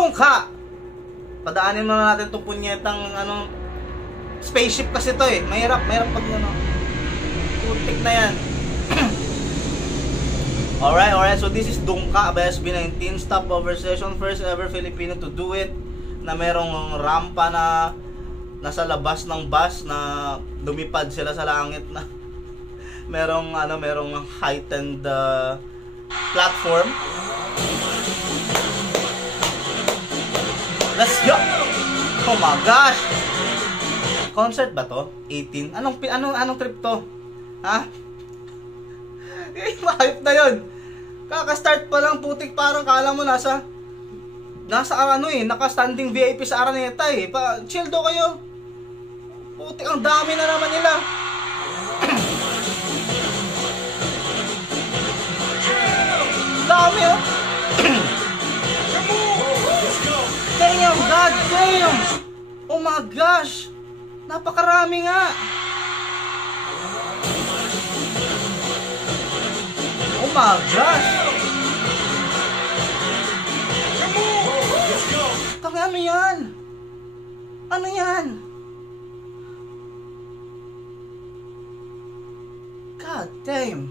Dungka! Padaanin muna natin itong punyetang spaceship kasi to eh. Mahirap pag putik na yan. Alright, so this is Dungka by SB19. Stopover session, first ever Filipino to do it. Na merong rampa na nasa labas ng bus na lumipad sila sa langit na merong heightened platform. Let's go! Oh my gosh! Concert ba to? 18? Anong trip to? Ha? Hype na yun! Kaka-start pa lang, putik, parang kala mo nasa naka-standing VIP sa Araneta eh. Chill do kayo. Putik, ang dami na naman nila. Dami oh. Damn, god damn. Oh my gosh. Napakarami nga. Oh my gosh. Ano yan? Ano yan? God damn.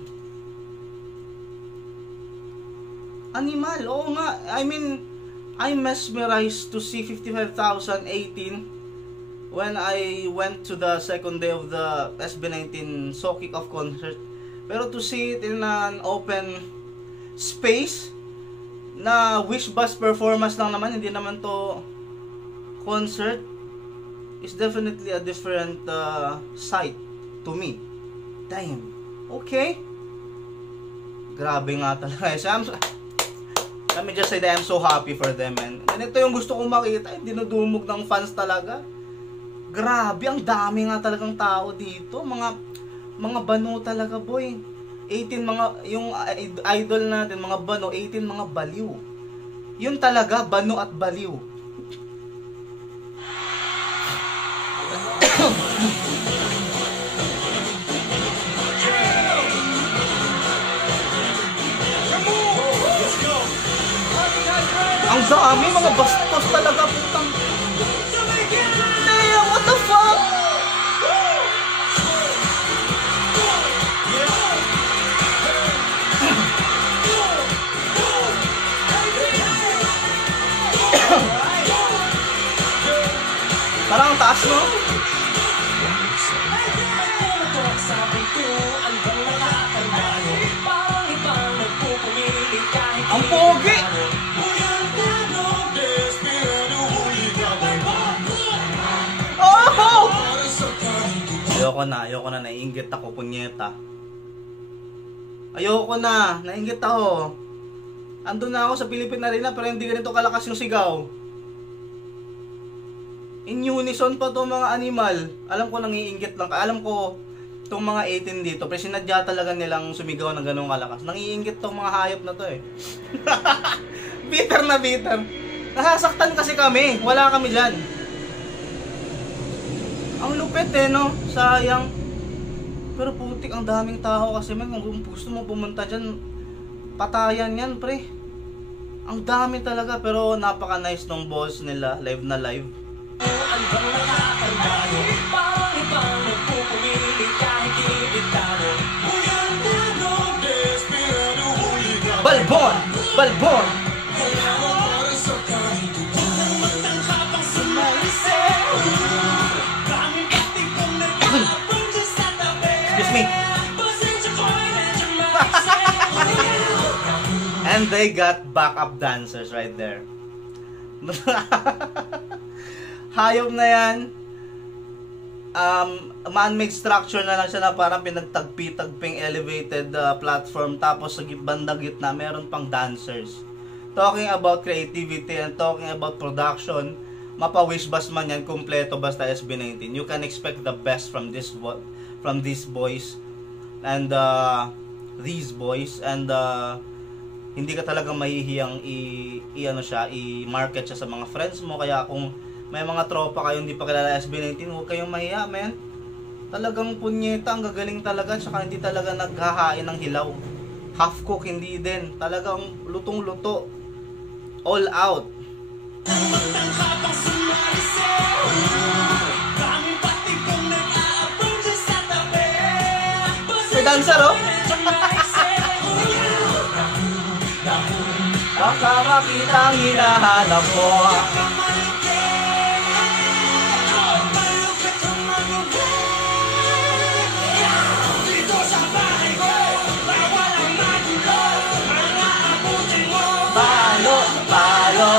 Animal, oo nga. I mean, I'm mesmerized to see 55,018 when I went to the second day of the SB19 So Kick-Off concert. Pero to see it in an open space na wish bus performance lang naman, hindi naman to concert, is definitely a different sight to me. Damn. Okay. Grabe nga talaga. Let me just say that I'm so happy for them, man. And ito yung gusto kong makita, dinudumog ng fans talaga. Grabe, ang dami nga talagang tao dito. Mga bano talaga, boy. 18 yung idol natin, mga bano, 18 mga baliw. Yun talaga, bano at baliw. Ang dami, mga bastos talaga, putang. Damn, what the fuck? Parang ang taas, no? Ang pogi! Oh! Ayoko na, naiinggit ako, punyeta. Ayoko na, naiinggit ako. Andun na ako sa Philippine Arena pero hindi ganito kalakas yung sigaw. In unison pa to mga animal. Alam ko nangiinggit lang. Alam ko itong mga 18 dito, pero sinadya talaga nilang sumigaw ng ganung kalakas. Nangiinggit tong mga hayop na to eh. Bitter na bitter. Nasasaktan kasi kami. Wala kami dyan. Ang lupit eh, no? Sayang. Pero putik, ang daming tao kasi man. Kung gusto mo pumunta dyan, patayan yan, pre. Ang dami talaga, pero napaka-nice nung boss nila. Live na live. Balbon! Balbon! Excuse me. And they got backup dancers right there. Hayop na yan. Man-made structure na lang siya na parang pinagtagpi-tagping elevated platform, tapos sa bandang gitna meron pang dancers. Talking about creativity and talking about production, mapa-wish bus man yan, kompleto basta SB19. You can expect the best from these boys and these boys, and hindi ka talagang mahihiyang i-market siya sa mga friends mo. Kaya kung may mga tropa kayo hindi pa kilala SB19, huwag kayong mahiya, men. Talagang punyeta, ang gagaling talaga, tsaka hindi talaga naghahain ng hilaw. Half cook, hindi din. Talagang lutong-luto. All out. May dancer, oh! Baka makita ang hinahanap mo. Palo, palo.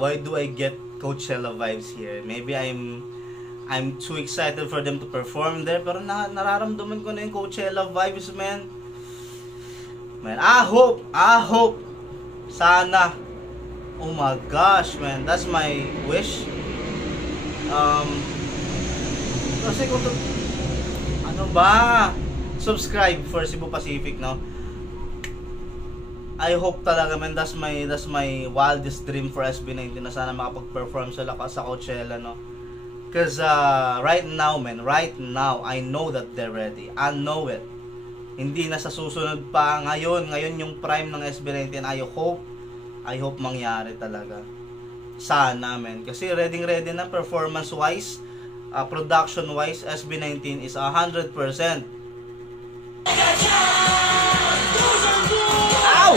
Why do I get Coachella vibes here? Maybe I'm too excited for them to perform there, pero nararamdaman ko na yung Coachella vibes, man. Man, I hope sana. Oh my gosh, man, that's my wish. Kasi kung ano ba, subscribe for Cebu Pacific, no? I hope talaga, man, that's my wildest dream for SB19 na sana makapag-perform sila sa Coachella, no? Cause right now, man, I know that they're ready. I know it. Hindi na sa susunod pa. Ngayon yung prime ng SB19. I hope mangyari talaga. Sana, man. Kasi ready na performance-wise, production-wise, SB19 is 100%. Ow!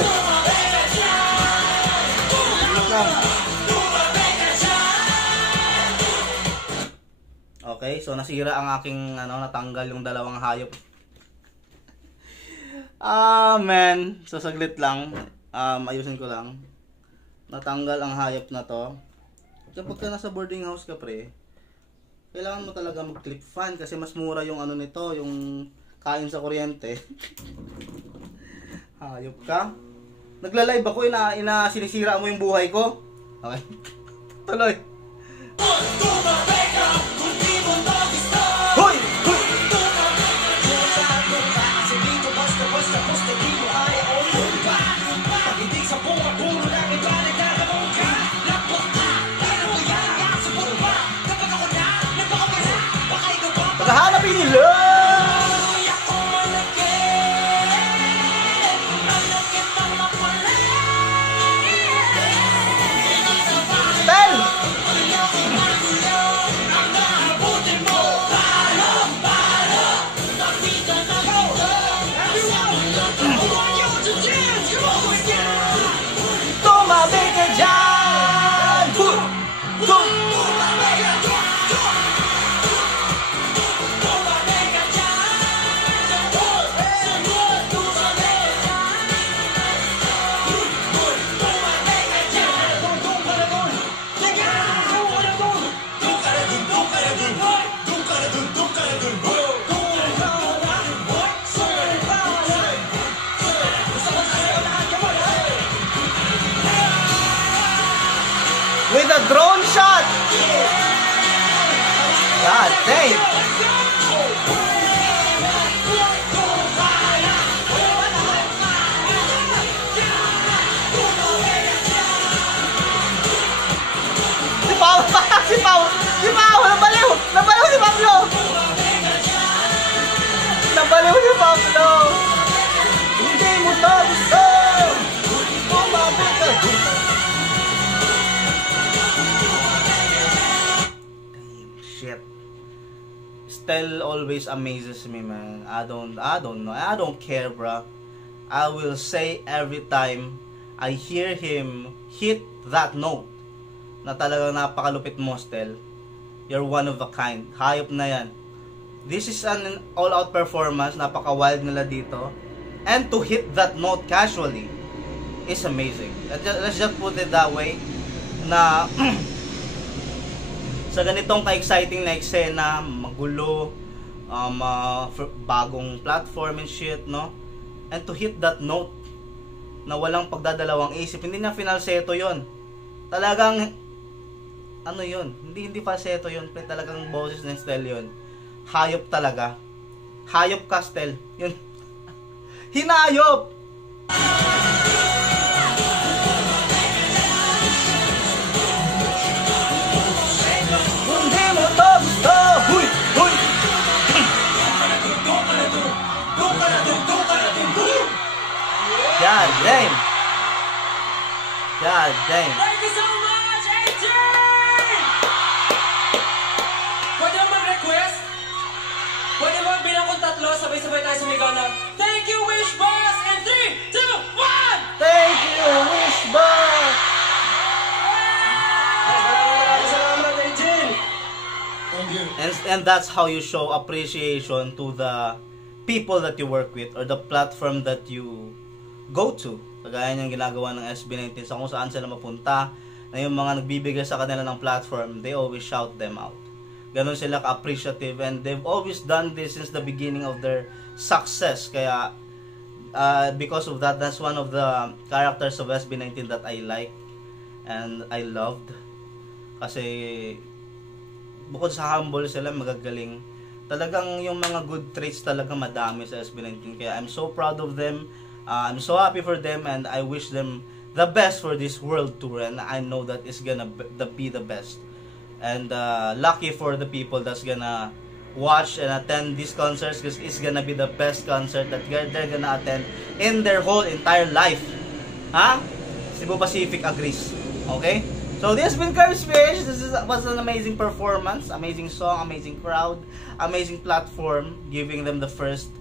Okay, so nasira ang aking natanggal yung dalawang hayop. Man, so saglit lang. Ayusin ko lang. Natanggal ang hayop na to. Kapag ka nasa boarding house ka, pre, kailangan mo talaga mag-clip fan kasi mas mura yung nito, yung kain sa kuryente. Hayop ka. Nagla-live ako, sinisira mo yung buhay ko. Okay. Tuloy. Hoy! Hoy! Paghahanapin nila! With a drone shot! God damn! Si Pao! Nabaliw si Pablo! Nabaliw si Pablo! Hindi mo to gusto! Bumabit ka! Shit. Stell always amazes me, man. I don't know. I don't care, bro. I will say every time I hear him hit that note na talagang napakalupit mo, Stell. You're one of a kind. Hayop na yan. This is an all-out performance. Napaka-wild nila dito. And to hit that note casually is amazing. Let's just put it that way na sa ganitong ka-exciting na eksena, magulo, bagong platform and shit, no? And to hit that note na walang pagdadalawang isip, hindi na finalseto yon. Talagang yun, hindi falsetto yun, talagang boses ng Stell yun. Hayop talaga. Hayop ka, Stell. Yun. Hinayop! God dang. Thank you so much, 18! Pwede mo mag-request? Pwede mo bilang kong tatlo, sabay-sabay tayo sumigaw na, thank you, Wish Boss! And 3, 2, 1! Thank you, Wish Boss! Salamat, 18! Thank you. And that's how you show appreciation to the people that you work with or the platform that you go to. Kagaya niyang ginagawa ng SB19 sa kung saan sila mapunta, na yung mga nagbibigay sa kanila ng platform, they always shout them out. Ganon sila ka-appreciative, and they've always done this since the beginning of their success. Kaya because of that, that's one of the characters of SB19 that I like and I loved. Kasi bukod sa humble sila, magagaling. Talagang yung mga good traits talaga madami sa SB19. Kaya I'm so proud of them. I'm so happy for them, and I wish them the best for this world tour, and I know that it's gonna be the best. And lucky for the people that's gonna watch and attend these concerts, because it's gonna be the best concert that they're gonna attend in their whole entire life. Ha? Cebu Pacific agrees. Okay? So this has been Curves Fish. Was an amazing performance, amazing song, amazing crowd, amazing platform, giving them the first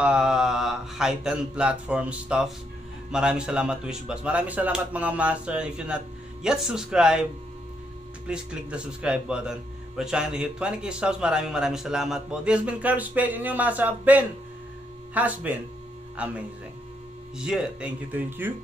heightened platform stuff. Maraming salamat, Wish Boss. Maraming salamat, mga master. If you're not yet subscribed, please click the subscribe button. We're trying to hit 20k subs. Maraming salamat po. This has been Curves Fish, and yung master has been amazing. Yeah, thank you.